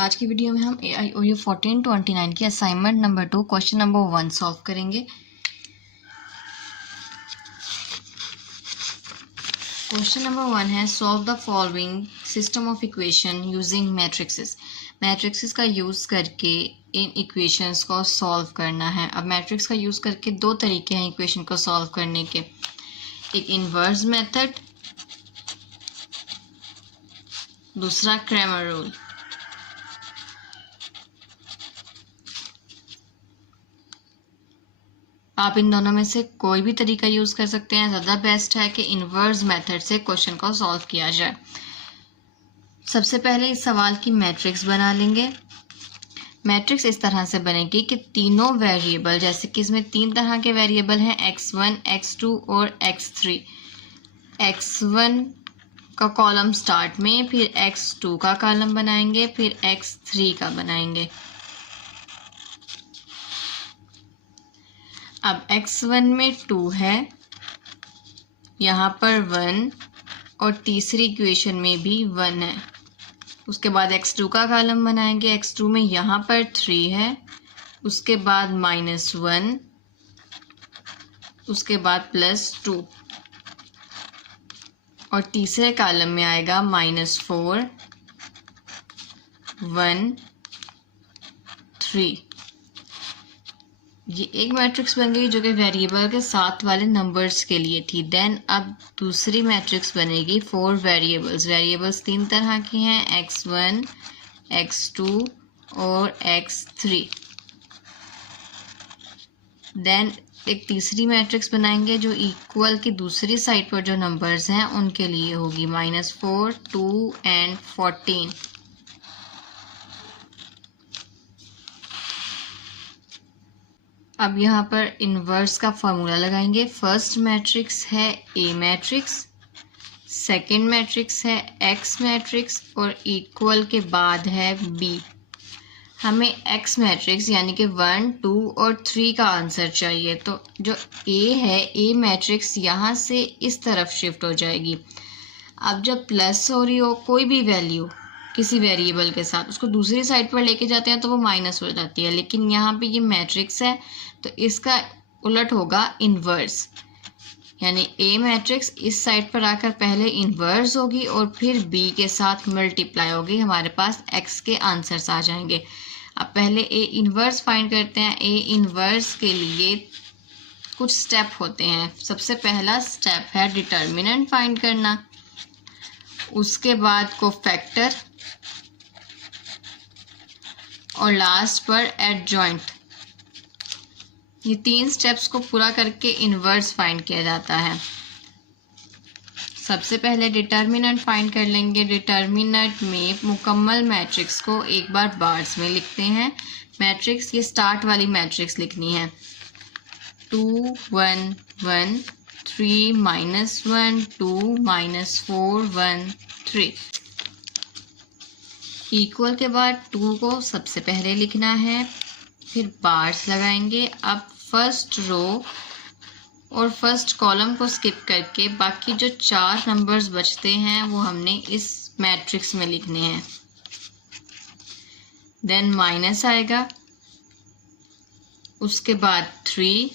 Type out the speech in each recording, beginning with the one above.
आज की वीडियो में हम AIOU 1429 की assignment number 2 question number 1 solve करेंगे। क्वेश्चन नंबर 1 है solve the following system of equation using matrixes. Matrixes का यूज़ करके इन इक्वेशंस को सॉल्व करना है। अब मैट्रिक्स का यूज़ करके दो तरीके हैं इक्वेशन को सॉल्व करने के, एक इन्वर्स मेथड, दूसरा क्रैमर रूल। आप इन दोनों में से कोई भी तरीका यूज़ कर सकते हैं। ज़्यादा बेस्ट है कि इन्वर्स मेथड से क्वेश्चन को सॉल्व किया जाए। सबसे पहले इस सवाल की मैट्रिक्स बना लेंगे। मैट्रिक्स इस तरह से बनेगी कि तीनों वेरिएबल, जैसे कि इसमें तीन तरह के वेरिएबल हैं x1, x2 और x3। x1 का कॉलम स्टार्ट में, फिर x2 का कॉलम बनाएंगे, फिर x3 का बनाएंगे। अब x1 में 2 है, यहाँ पर 1 और तीसरी इक्वेशन में भी 1 है। उसके बाद x2 का कॉलम बनाएंगे। x2 में यहाँ पर 3 है, उसके बाद -1, उसके बाद +2 और तीसरे कॉलम में आएगा -4, 1, 3। ये एक मैट्रिक्स बन गई जो कि वेरिएबल के साथ वाले नंबर्स के लिए थी। देन अब दूसरी मैट्रिक्स बनेगी 4 वेरिएबल्स। वेरिएबल्स तीन तरह की हैं, x1, x2 और x3। देन एक तीसरी मैट्रिक्स बनाएंगे जो इक्वल की दूसरी साइड पर जो नंबर्स हैं उनके लिए होगी, -4, 2 एंड 14। अब यहाँ पर इन्वर्स का फॉर्मूला लगाएंगे। फर्स्ट मैट्रिक्स है ए मैट्रिक्स, सेकंड मैट्रिक्स है एक्स मैट्रिक्स और इक्वल के बाद है बी। हमें एक्स मैट्रिक्स यानी कि 1, 2 और 3 का आंसर चाहिए। तो जो ए है, ए मैट्रिक्स यहाँ से इस तरफ शिफ्ट हो जाएगी। अब जब प्लस हो रही हो कोई भी वैल्यू किसी वेरिएबल के साथ, उसको दूसरी साइड पर लेके जाते हैं तो वो माइनस हो जाती है। लेकिन यहाँ पे ये मैट्रिक्स है तो इसका उलट होगा इन्वर्स, यानी ए मैट्रिक्स इस साइड पर आकर पहले इन्वर्स होगी और फिर बी के साथ मल्टीप्लाई होगी। हमारे पास एक्स के आंसर्स आ जाएंगे। अब पहले ए इन्वर्स फाइंड करते हैं। ए इन्वर्स के लिए कुछ स्टेप होते हैं। सबसे पहला स्टेप है डिटर्मिनेंट फाइंड करना, उसके बाद कोफैक्टर और लास्ट पर एडजॉइंट। ये तीन स्टेप्स को पूरा करके इन्वर्स फाइंड किया जाता है। सबसे पहले डिटर्मिनेंट फाइंड कर लेंगे। डिटर्मिनेंट में मुकम्मल मैट्रिक्स को एक बार बार्स में लिखते हैं। मैट्रिक्स ये स्टार्ट वाली मैट्रिक्स लिखनी है, 2, 1, 1, 3, -1, 2, -4, 1, 3। इक्वल के बाद 2 को सबसे पहले लिखना है, फिर बार्स लगाएंगे। अब फर्स्ट रो और फर्स्ट कॉलम को स्किप करके बाकी जो 4 नंबर्स बचते हैं वो हमने इस मैट्रिक्स में लिखने हैं। देन माइनस आएगा, उसके बाद 3।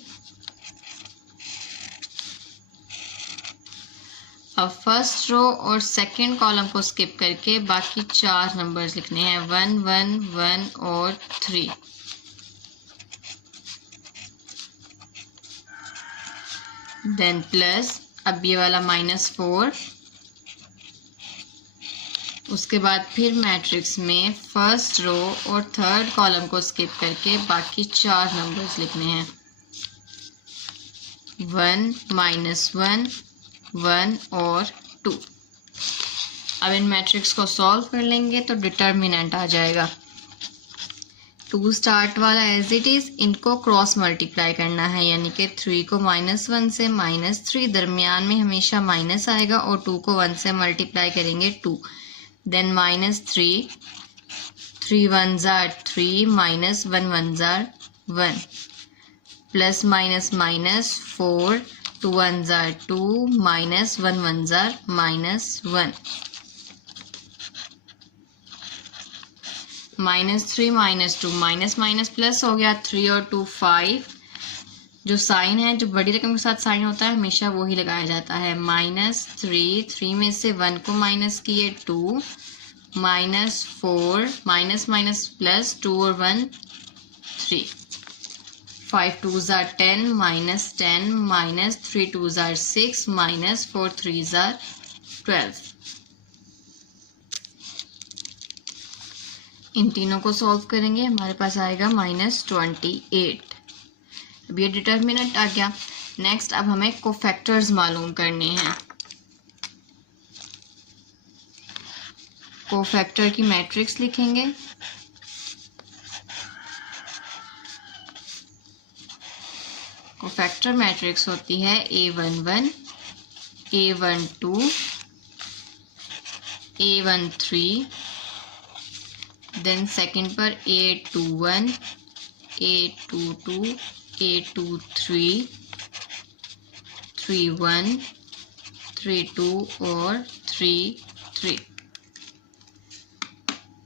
अब फर्स्ट रो और सेकंड कॉलम को स्किप करके बाकी 4 नंबर्स लिखने हैं, 1, 1, 1 और 3। देन प्लस, अब ये वाला -4। उसके बाद फिर मैट्रिक्स में फर्स्ट रो और थर्ड कॉलम को स्किप करके बाकी 4 नंबर्स लिखने हैं, 1, -1, 1 और 2। अब इन मैट्रिक्स को सॉल्व कर लेंगे तो डिटर्मिनेंट आ जाएगा। 2 स्टार्ट वाला एज इट इज, इनको क्रॉस मल्टीप्लाई करना है, यानी कि 3 को -1 से -3, दरमियान में हमेशा माइनस आएगा और 2 को 1 से मल्टीप्लाई करेंगे 2। Then -3, 3 1s are 3, -1 1s are 1, plus minus minus 4, 2 1s are 2, -1 1s are -1। -3 -2 minus minus plus हो गया, 3 और 2 5। जो साइन है, जो बड़ी रकम के साथ साइन होता है हमेशा वो ही लगाया जाता है। -3, 3 में से 1 को माइनस किए 2, -4 माइनस माइनस प्लस 2 और 1 3, 5 2s are 10 -10 -3 2s are 6 -4 3s are 12। इन तीनों को सॉल्व करेंगे, हमारे पास आएगा -28। अब ये डिटर्मिनेंट आ गया। नेक्स्ट अब हमें कोफैक्टर्स मालूम करने हैं। कोफैक्टर की मैट्रिक्स लिखेंगे। कोफैक्टर मैट्रिक्स होती है A11, A12, A13, then second पर A21, A22, A23, 31, 32 और 33।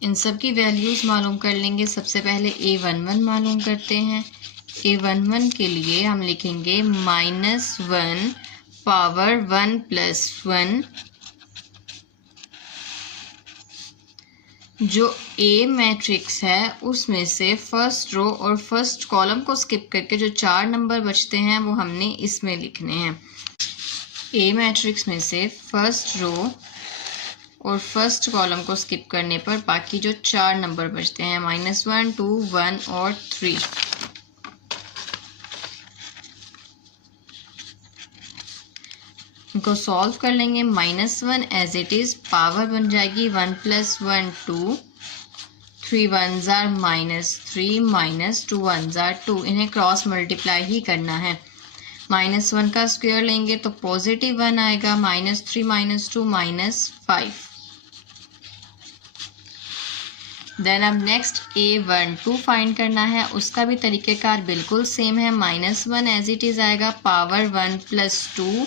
इन सब की वैल्यूज़ मालूम कर लेंगे। सबसे पहले A11 मालूम करते हैं। A11 के लिए हम लिखेंगे -1 पावर 1 + 1। जो A मैट्रिक्स है उसमें से फर्स्ट रो और फर्स्ट कॉलम को स्किप करके जो 4 नंबर बचते हैं वो हमने इसमें लिखने हैं। A मैट्रिक्स में से फर्स्ट रो और फर्स्ट कॉलम को स्किप करने पर बाकी जो 4 नंबर बचते हैं -1 2 1 और 3। इनको सॉल्व कर लेंगे। -1 एज इट इज, पावर बन जाएगी 1 + 1 2, 3 1s are -3 -2 1s are 2। इन्हें क्रॉस मल्टीप्लाई ही करना है। -1 का स्क्वायर लेंगे तो +1 आएगा, -3 -2 -5। देन अब नेक्स्ट A12 फाइंड करना है। उसका भी तरीक़ेकार बिल्कुल सेम है। -1 एज इट इज आएगा, पावर 1 + 2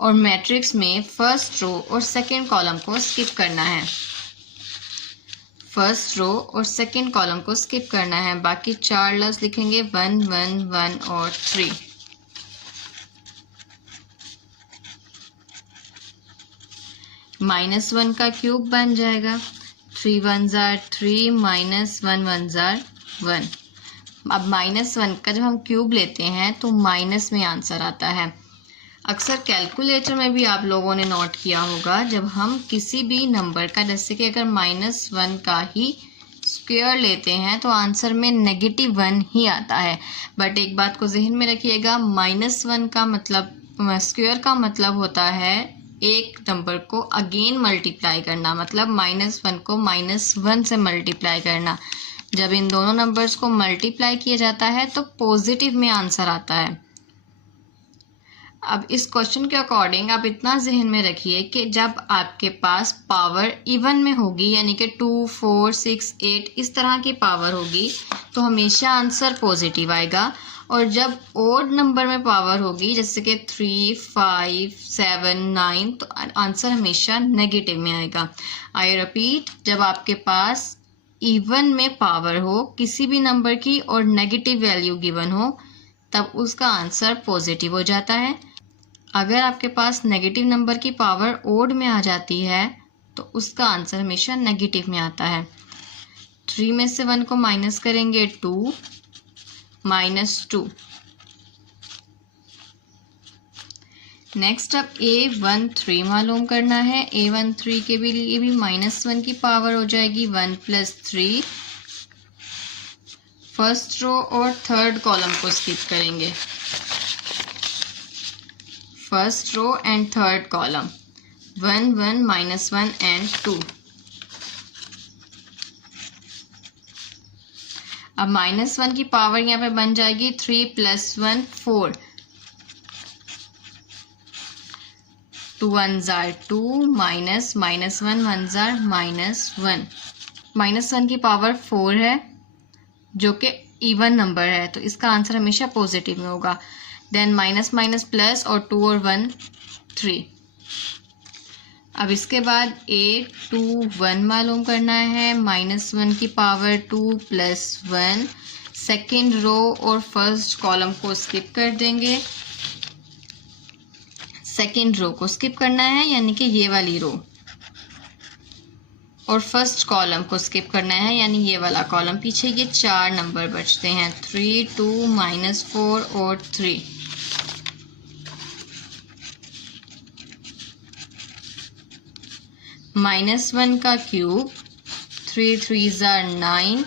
और मैट्रिक्स में फर्स्ट रो और सेकंड कॉलम को स्किप करना है। फर्स्ट रो और सेकंड कॉलम को स्किप करना है। बाकी 4 लफ्ज़ लिखेंगे 1 1 1 और 3। -1 का क्यूब बन जाएगा, 3 1s are 3 -1 1s are 1। अब -1 का जब हम क्यूब लेते हैं तो माइनस में आंसर आता है। अक्सर कैलकुलेटर में भी आप लोगों ने नोट किया होगा, जब हम किसी भी नंबर का, जैसे कि अगर -1 का ही स्क्वायर लेते हैं तो आंसर में -1 ही आता है। बट एक बात को जहन में रखिएगा, -1 का मतलब, स्क्वायर का मतलब होता है एक नंबर को अगेन मल्टीप्लाई करना, मतलब -1 को -1 से मल्टीप्लाई करना। जब इन दोनों नंबर्स को मल्टीप्लाई किया जाता है तो पॉजिटिव में आंसर आता है। अब इस क्वेश्चन के अकॉर्डिंग आप इतना जहन में रखिए कि जब आपके पास पावर इवन में होगी, यानी कि 2 4 6 8 इस तरह की पावर होगी तो हमेशा आंसर पॉजिटिव आएगा। और जब ओड नंबर में पावर होगी, जैसे कि 3 5 7 9, तो आंसर हमेशा नेगेटिव में आएगा। आई रिपीट, जब आपके पास इवन में पावर हो किसी भी नंबर की और नेगेटिव वैल्यू गिवन हो तब उसका आंसर पॉजिटिव हो जाता है। अगर आपके पास नेगेटिव नंबर की पावर ओड में आ जाती है तो उसका आंसर हमेशा नेगेटिव में आता है। 3 में से 1 को माइनस करेंगे 2 -2। नेक्स्ट अब A13 मालूम करना है। A13 के लिए भी -1 की पावर हो जाएगी 1 + 3। फर्स्ट रो और थर्ड कॉलम को स्किप करेंगे। First row and third column 1 1 -1 and 2। अब -1 की पावर यहाँ पे बन जाएगी 3 + 1 4। 2 1s are 2 -1 1s are -1। -1 की पावर 4 है जो कि इवन नंबर है, तो इसका आंसर हमेशा पॉजिटिव में होगा। देन माइनस माइनस प्लस और 2 और 1 3। अब इसके बाद 8 2 1 मालूम करना है, -1 की पावर 2 + 1। सेकेंड रो और फर्स्ट कॉलम को स्किप कर देंगे, सेकेंड रो को स्किप करना है यानी कि ये वाली रो, और फर्स्ट कॉलम को स्किप करना है यानी ये वाला कॉलम। पीछे ये 4 नंबर बचते हैं, 3 2 -4 और 3। -1 का cube, 3 3s are 9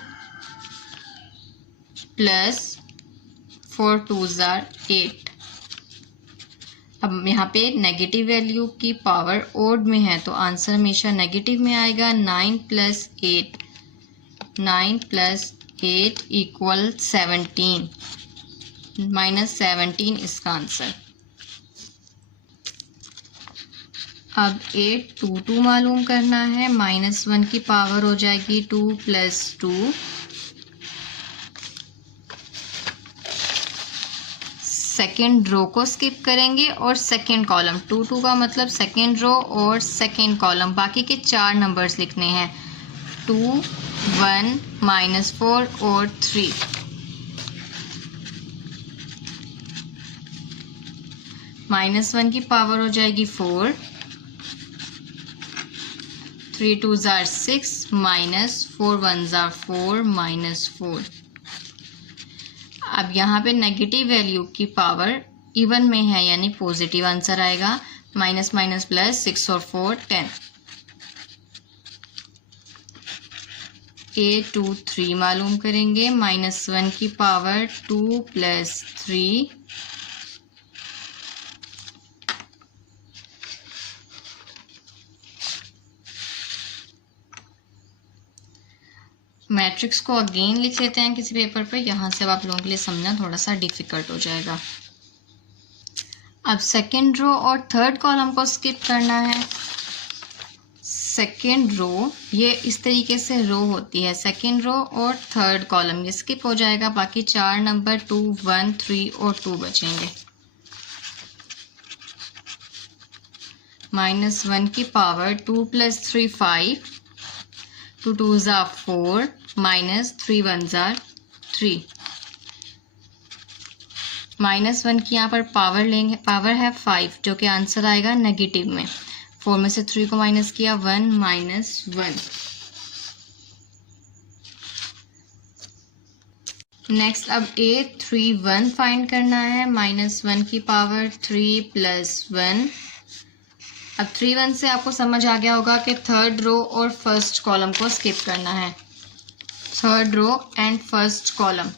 + 4 2s are 8। अब यहाँ पे नेगेटिव वैल्यू की पावर ओड में है तो आंसर हमेशा नेगेटिव में आएगा। 9 + 8 = 17, -17 इसका आंसर। अब 8 2 2 मालूम करना है, -1 की पावर हो जाएगी 2 + 2। सेकेंड रो को स्किप करेंगे और सेकेंड कॉलम, 2 2 का मतलब सेकेंड रो और सेकेंड कॉलम, बाकी के 4 नंबर्स लिखने हैं, 2 1 -4 और 3। -1 की पावर हो जाएगी 4, 3 2s are 6 -4 1s are 4 -4। अब यहाँ पे नेगेटिव वैल्यू की पावर इवन में है यानी पॉजिटिव आंसर आएगा, माइनस माइनस प्लस, 6 और 4 10। 8 2 3 मालूम करेंगे, -1 की पावर 2 + 3 मैट्रिक्स को अगेन लिख लेते हैं किसी पेपर पर, यहाँ से अब आप लोगों के लिए समझना थोड़ा सा डिफिकल्ट हो जाएगा। अब सेकेंड रो और थर्ड कॉलम को स्किप करना है। सेकेंड रो ये इस तरीके से रो होती है, सेकेंड रो और थर्ड कॉलम ये स्किप हो जाएगा, बाकी 4 नंबर 2 1 3 और 2 बचेंगे। -1 की power 2 + 3 5, 2 2s are 4 -3 1s are 3। -1 की यहाँ पर पावर लेंगे, पावर है 5 जो कि आंसर आएगा नेगेटिव में। 4 में से 3 को माइनस किया, 1 -1। नेक्स्ट अब 8 3 1 फाइंड करना है, -1 की पावर 3 + 1। अब 3 1 से आपको समझ आ गया होगा कि थर्ड रो और फर्स्ट कॉलम को स्किप करना है। Third row and first column,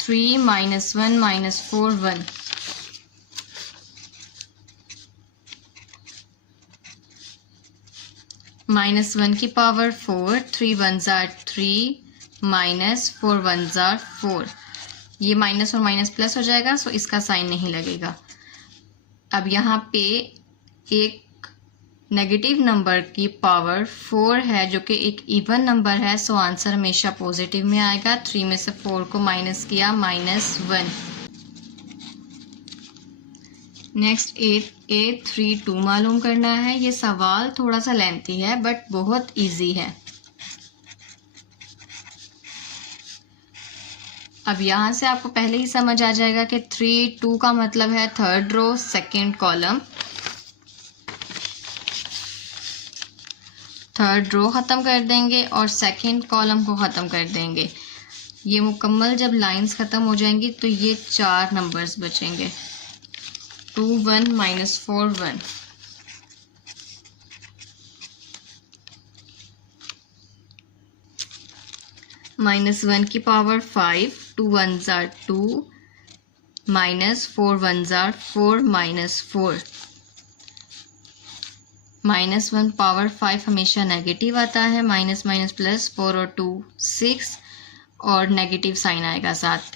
3 -1 -4 1। -1 की power 4, 3 1s are 3 -4 1s are 4। ये माइनस और माइनस प्लस हो जाएगा, सो इसका साइन नहीं लगेगा। अब यहाँ पे एक नेगेटिव नंबर की पावर 4 है जो कि एक इवन नंबर है, सो आंसर हमेशा पॉजिटिव में आएगा। 3 में से 4 को माइनस किया, -1। नेक्स्ट 8 3 2 मालूम करना है। ये सवाल थोड़ा सा लेंथी है बट बहुत इजी है। अब यहाँ से आपको पहले ही समझ आ जाएगा कि 3 2 का मतलब है third row second column. Third row ख़त्म कर देंगे और सेकेंड कॉलम को ख़त्म कर देंगे। ये मुकम्मल जब लाइंस ख़त्म हो जाएंगी तो ये 4 नंबर्स बचेंगे, 2 1 -4 1। -1 की power 5, 2 1s are 2 -4 1s are 4 -4। -1 power 5 हमेशा नेगेटिव आता है, माइनस माइनस प्लस, 4 और 2 6 और नेगेटिव साइन आएगा साथ।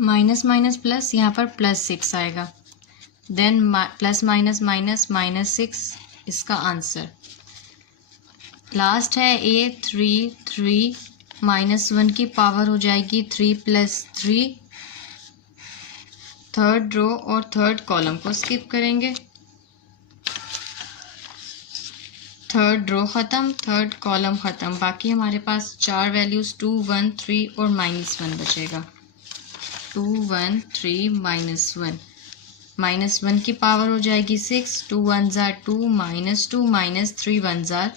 माइनस माइनस प्लस, यहाँ पर +6 आएगा, देन प्लस माइनस माइनस -6 इसका आंसर। लास्ट है 8 3 3, -1 की पावर हो जाएगी 3 + 3, थर्ड रो और थर्ड कॉलम को स्किप करेंगे। थर्ड रो ख़त्म, थर्ड कॉलम ख़त्म। बाकी हमारे पास 4 वैल्यूज़ 2, 1, 3 और -1 बचेगा। 2, 1, 3, -1। -1 की पावर हो जाएगी 6, 2 1s are 2, -2 -3 1s are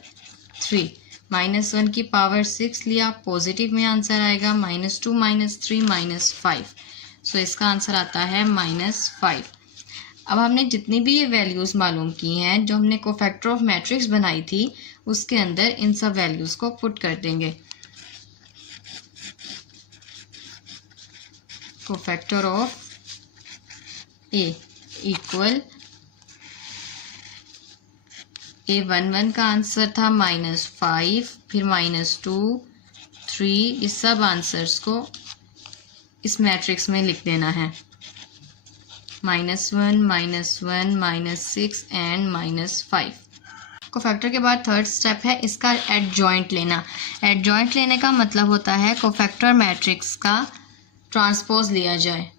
3। -1 की पावर 6 लिया, पॉजिटिव में आंसर आएगा -2 -3 -5। सो इसका आंसर आता है -5। अब हमने जितनी भी ये वैल्यूज़ मालूम की हैं, जो हमने कोफैक्टर ऑफ मैट्रिक्स बनाई थी, उसके अंदर इन सब वैल्यूज़ को पुट कर देंगे। Cofactor of A equal A11 का आंसर था -5, फिर -2, 3। इस सब आंसर्स को इस मैट्रिक्स में लिख देना है। -1, -1, -6 एंड -5। कोफैक्टर के बाद थर्ड स्टेप है इसका एडजॉइंट लेना। एडजॉइंट लेने का मतलब होता है कोफैक्टर मैट्रिक्स का ट्रांसपोज लिया जाए।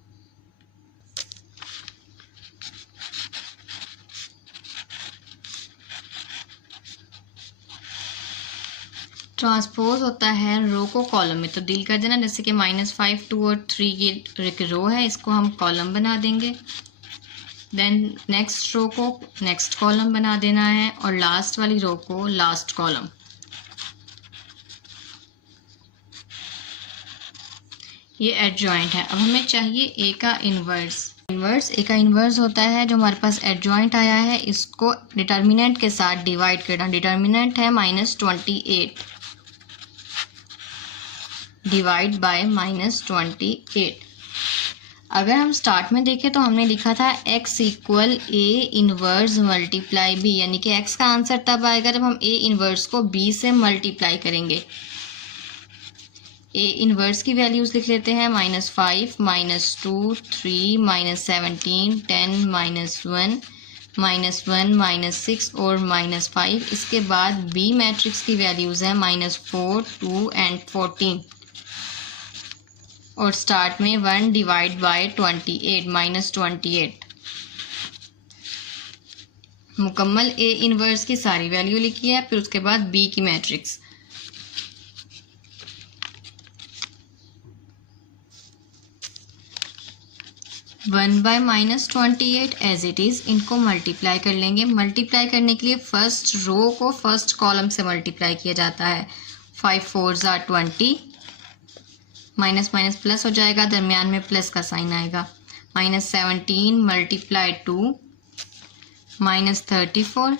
ट्रांसपोज होता है रो को कॉलम में तब्दील कर देना। जैसे कि -5, 2 और 3 ये एक रो है, इसको हम कॉलम बना देंगे। देन नेक्स्ट रो को नेक्स्ट कॉलम बना देना है और लास्ट वाली रो को लास्ट कॉलम। ये एडजॉइंट है। अब हमें चाहिए ए का इन्वर्स। ए का इन्वर्स होता है जो हमारे पास एडजॉइंट आया है, इसको डिटर्मिनेंट के साथ डिवाइड करना। डिटर्मिनेंट है -28 डिवाइड बाय -28। अगर हम स्टार्ट में देखें तो हमने लिखा था x equal A inverse multiply B, यानी कि x का आंसर तब आएगा जब हम ए इन्वर्स को b से मल्टीप्लाई करेंगे। ए इन्वर्स की वैल्यूज़ लिख लेते हैं -5, -2, 3, -17, 10, -1, -1, -6 और -5। इसके बाद बी मैट्रिक्स की वैल्यूज़ हैं -4, 2 एंड 14। और स्टार्ट में 1 डिवाइड बाय 28 -28। मुकम्मल ए इन्वर्स की सारी वैल्यू लिखी है। फिर उसके बाद बी की matrix. One by -28 as it is, इनको मल्टीप्लाई कर लेंगे। मल्टीप्लाई करने के लिए फर्स्ट रो को फर्स्ट कॉलम से मल्टीप्लाई किया जाता है। 5 4s are 20, minus minus plus हो जाएगा, दरमियान में प्लस का साइन आएगा। -17 मल्टीप्लाई 2 -34,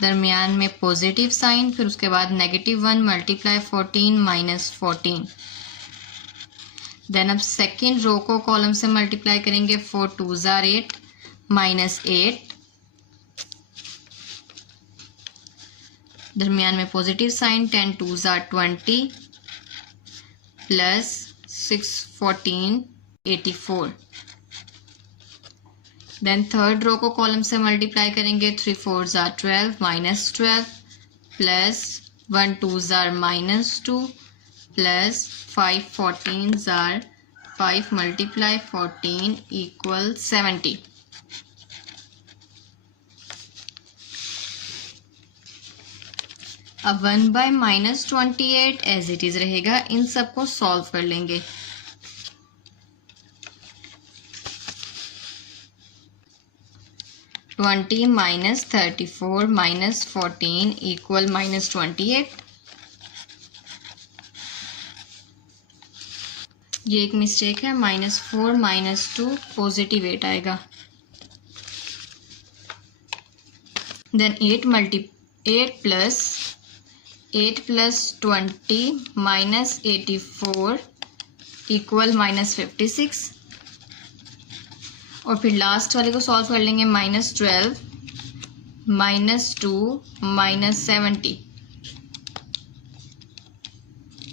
दरमियान में पॉजिटिव साइन। फिर उसके बाद -1 मल्टीप्लाई 14 -14। देन अब सेकेंड रो को कॉलम से मल्टीप्लाई करेंगे। 4 2s are 8 -8, दरमियान में positive sign. 10 2s are 20 plus 6 14 84। Then third row को कॉलम से मल्टीप्लाई करेंगे। 3 4s are 12 -12 plus 1 2s are -2 plus 5 14s are 5 multiply 14 equal 70। अब 1 बाय -28 एज इट इज रहेगा। इन सब को सॉल्व कर लेंगे। -20 -34 -14 इक्वल -28। ये एक मिस्टेक है, -4 -2 पॉजिटिव 8 आएगा। Then 8 plus 20 -84 equal -56। और फिर लास्ट वाले को सॉल्व कर लेंगे। -12 -2 -70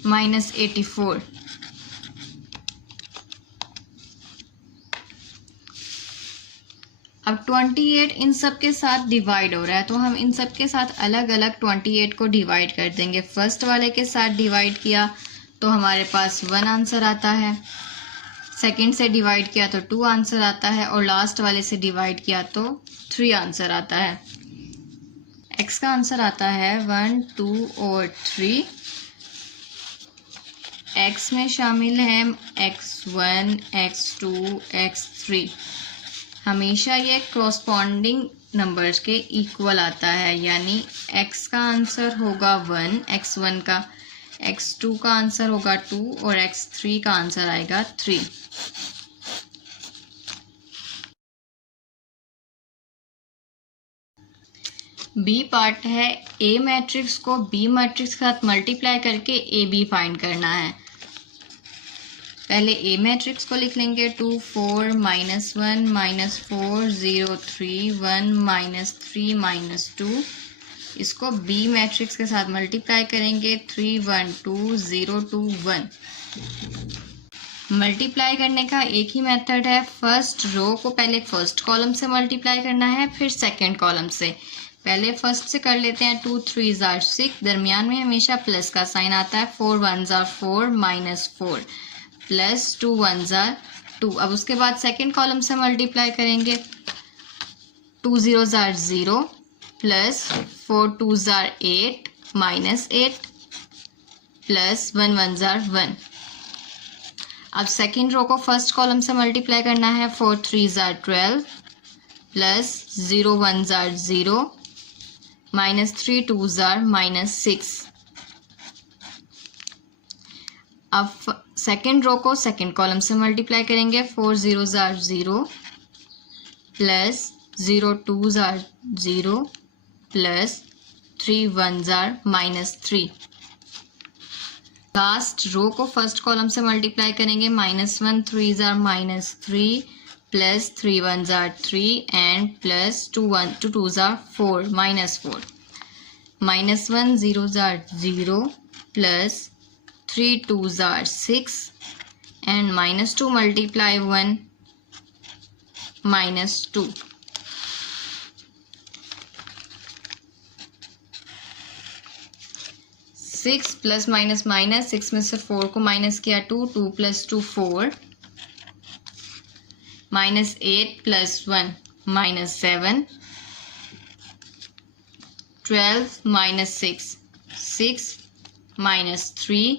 -84। अब 28 इन सब के साथ डिवाइड हो रहा है, तो हम इन सब के साथ अलग अलग 28 को डिवाइड कर देंगे। फर्स्ट वाले के साथ डिवाइड किया तो हमारे पास 1 आंसर आता है। सेकंड से डिवाइड किया तो 2 आंसर आता है और लास्ट वाले से डिवाइड किया तो 3 आंसर आता है। x का आंसर आता है 1, 2 और 3। x में शामिल है x1, x2, x3। हमेशा ये कॉरस्पॉन्डिंग नंबर्स के इक्वल आता है, यानी x का आंसर होगा 1 x1 का, x2 का आंसर होगा 2 और x3 का आंसर आएगा 3। बी पार्ट है, ए मैट्रिक्स को बी मैट्रिक्स के साथ मल्टीप्लाई करके ए बी फाइंड करना है। पहले ए मैट्रिक्स को लिख लेंगे 2, 4, -1, -4, 0, 3, 1, -3, -2। इसको बी मैट्रिक्स के साथ मल्टीप्लाई करेंगे 3, 1, 2, 0, 2, 1। मल्टीप्लाई करने का एक ही मेथड है, फर्स्ट रो को पहले फर्स्ट कॉलम से मल्टीप्लाई करना है, फिर सेकंड कॉलम से। पहले फर्स्ट से कर लेते हैं 2, 3 जार 6, दरमियान में हमेशा प्लस का साइन आता है, 4, 1 जार 4, -4 प्लस 2, 1 जार 2। अब उसके बाद सेकंड कॉलम से मल्टीप्लाई करेंगे 2, 0 जार 0 प्लस 4, 2 जार 8 -8 प्लस 1, 1 जार 1। अब सेकंड रो को फर्स्ट कॉलम से मल्टीप्लाई करना है 4, 3 जार 12 प्लस 0, 1 जार 0 -3, 2 जार -6। अब सेकंड रो को सेकंड कॉलम से मल्टीप्लाई करेंगे 4, 0 जार 0 प्लस 0, 2 जार 0 प्लस 3, 1 जार -3। लास्ट रो को फर्स्ट कॉलम से मल्टीप्लाई करेंगे -1, 3 जार -3 प्लस 3, 1 जार 3 एंड प्लस 2, 2 जार 4 -4 -1, 0 जार 0 प्लस 3, 2 जार 6 and -2 multiply 1 -2। Six plus minus minus, 6 में से 4 को माइनस किया 2, 2 + 2 4 -8 + 1 -7 12 -6 6 -3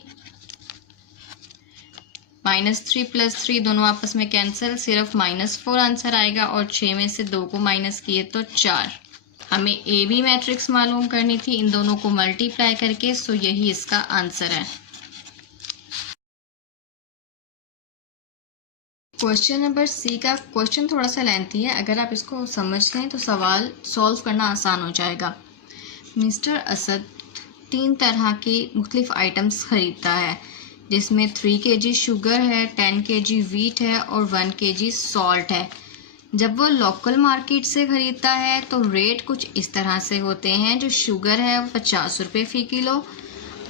-3 + 3 दोनों आपस में कैंसिल, सिर्फ -4 आंसर आएगा और 6 में से 2 को माइनस किए तो 4। हमें ए बी मैट्रिक्स मालूम करनी थी इन दोनों को मल्टीप्लाई करके, सो यही इसका आंसर है। क्वेश्चन नंबर सी का क्वेश्चन थोड़ा सा लेंथी है, अगर आप इसको समझ लें तो सवाल सॉल्व करना आसान हो जाएगा। मिस्टर असद 3 तरह के मुख्तलिफ आइटम्स ख़रीदता है, जिसमें 3 kg शुगर है, 10 kg वीट है और 1 kg सॉल्ट है। जब वो लोकल मार्केट से ख़रीदता है तो रेट कुछ इस तरह से होते हैं, जो शुगर है वो 50 रुपये फ़ी किलो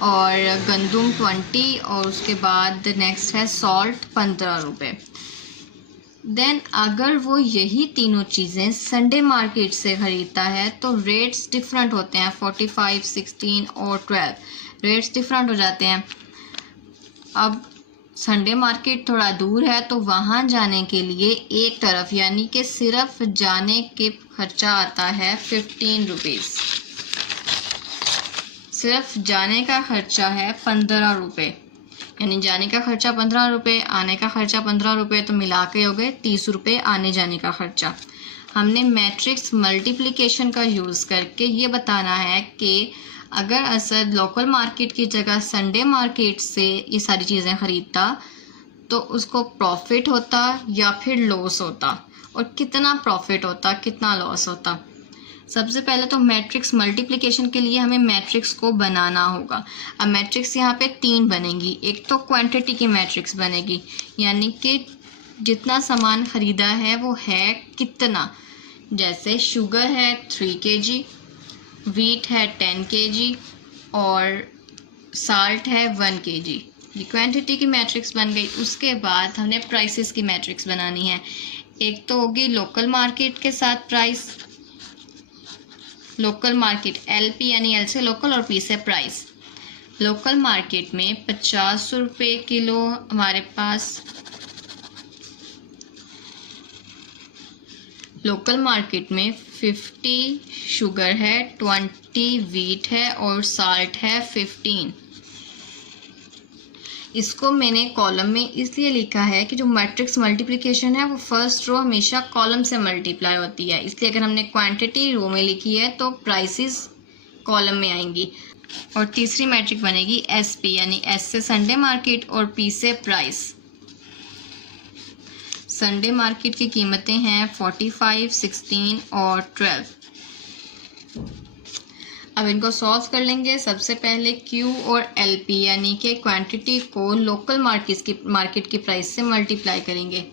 और गंदम 20 और उसके बाद नेक्स्ट है सॉल्ट 15 रुपये। देन अगर वो यही तीनों चीज़ें संडे मार्केट से ख़रीदता है तो रेट्स डिफरेंट होते हैं, 45, 16 और 12 रेट्स डिफरेंट हो जाते हैं। अब संडे मार्केट थोड़ा दूर है तो वहाँ जाने के लिए एक तरफ यानी कि सिर्फ जाने के खर्चा आता है 15 रुपीज़, सिर्फ जाने का खर्चा है 15 रुपये, यानी जाने का खर्चा 15 रुपये, आने का खर्चा 15 रुपये, तो मिला के हो गए 30 रुपये आने जाने का खर्चा। हमने मैट्रिक्स मल्टीप्लिकेशन का यूज़ करके ये बताना है कि अगर असद लोकल मार्केट की जगह संडे मार्केट से ये सारी चीज़ें ख़रीदता तो उसको प्रॉफिट होता या फिर लॉस होता, और कितना प्रॉफिट होता कितना लॉस होता। सबसे पहले तो मैट्रिक्स मल्टीप्लिकेशन के लिए हमें मैट्रिक्स को बनाना होगा। अब मैट्रिक्स यहाँ पे 3 बनेंगी। एक तो क्वांटिटी की मैट्रिक्स बनेगी, यानी कि जितना सामान ख़रीदा है वो है कितना, जैसे शुगर है 3 kg, वीट है 10 kg और साल्ट है 1 kg। ये क्वांटिटी की मैट्रिक्स बन गई। उसके बाद हमने प्राइसेस की मैट्रिक्स बनानी है। एक तो होगी लोकल मार्केट के साथ प्राइस, लोकल मार्केट LP यानी L से लोकल और P से प्राइस। लोकल मार्केट में 50 रुपये किलो हमारे पास लोकल मार्केट में 50 शुगर है, 20 वीट है और साल्ट है 15। इसको मैंने कॉलम में इसलिए लिखा है कि जो मैट्रिक्स मल्टीप्लिकेशन है वो फर्स्ट रो हमेशा कॉलम से मल्टीप्लाई होती है, इसलिए अगर हमने क्वांटिटी रो में लिखी है तो प्राइसेस कॉलम में आएंगी। और तीसरी मैट्रिक बनेगी SP, यानी S से संडे मार्केट और P से प्राइस। संडे मार्केट की कीमतें हैं 45, 16 और 12। अब इनको सॉल्व कर लेंगे। सबसे पहले Q और LP यानी कि क्वांटिटी को लोकल मार्केट की प्राइस से मल्टीप्लाई करेंगे।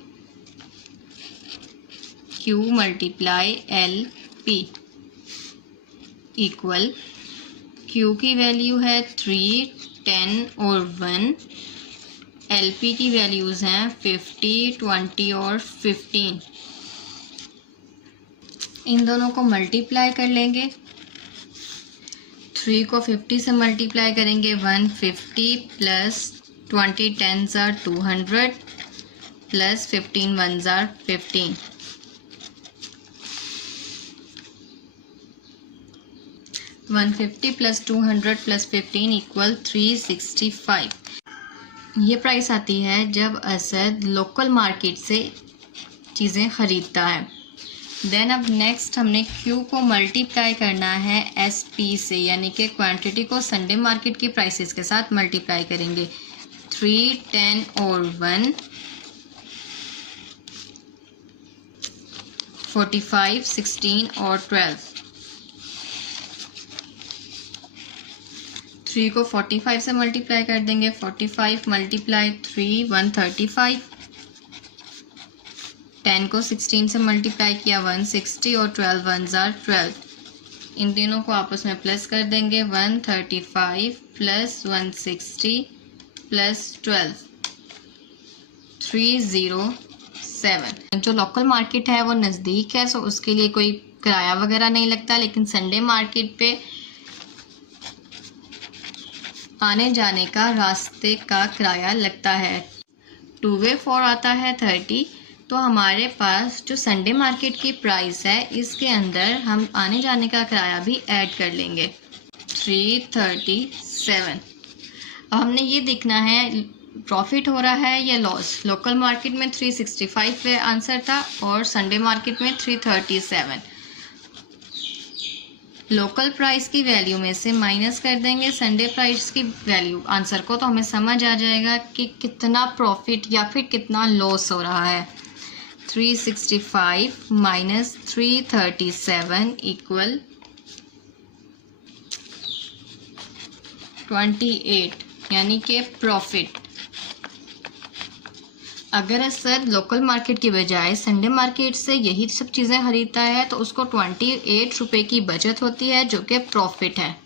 Q multiply LP equal, Q की वैल्यू है 3, 10 और 1। LP की वैल्यूज़ हैं 50, 20 और 15। इन दोनों को मल्टीप्लाई कर लेंगे। 3 को 50 से मल्टीप्लाई करेंगे 150 plus 20 10s are 200 plus 15 1s are 15। 150 plus 200 plus 15 equal 365। ये प्राइस आती है जब असद लोकल मार्केट से चीज़ें ख़रीदता है। देन अब नेक्स्ट हमने Q को मल्टीप्लाई करना है SP से, यानी कि क्वांटिटी को संडे मार्केट की प्राइसेस के साथ मल्टीप्लाई करेंगे। 3, 10 और 1, 45, 16 और 12। 3 को 45 से मल्टीप्लाई कर देंगे। 45 मल्टीप्लाई 3 135। 10 को 16 से मल्टीप्लाई किया 160 और 12 1s are 12। इन तीनों को आपस में प्लस कर देंगे। 135 प्लस 160 प्लस 12 307। जो लोकल मार्केट है वो नज़दीक है, सो उसके लिए कोई किराया वगैरह नहीं लगता, लेकिन संडे मार्केट पे आने जाने का रास्ते का किराया लगता है। 2 वे 4 आता है 30। तो हमारे पास जो संडे मार्केट की प्राइस है इसके अंदर हम आने जाने का किराया भी ऐड कर लेंगे। 337। अब हमने ये देखना है प्रॉफिट हो रहा है या लॉस। लोकल मार्केट में 365 आंसर था और संडे मार्केट में 337। लोकल प्राइस की वैल्यू में से माइनस कर देंगे संडे प्राइस की वैल्यू आंसर को, तो हमें समझ आ जाएगा कि कितना प्रॉफिट या फिर कितना लॉस हो रहा है। 365 माइनस 337 इक्वल 28, यानी कि प्रॉफिट। अगर असद लोकल मार्केट की बजाय संडे मार्केट से यही सब चीज़ें खरीदता है तो उसको 28 रुपये की बचत होती है, जो कि प्रॉफिट है।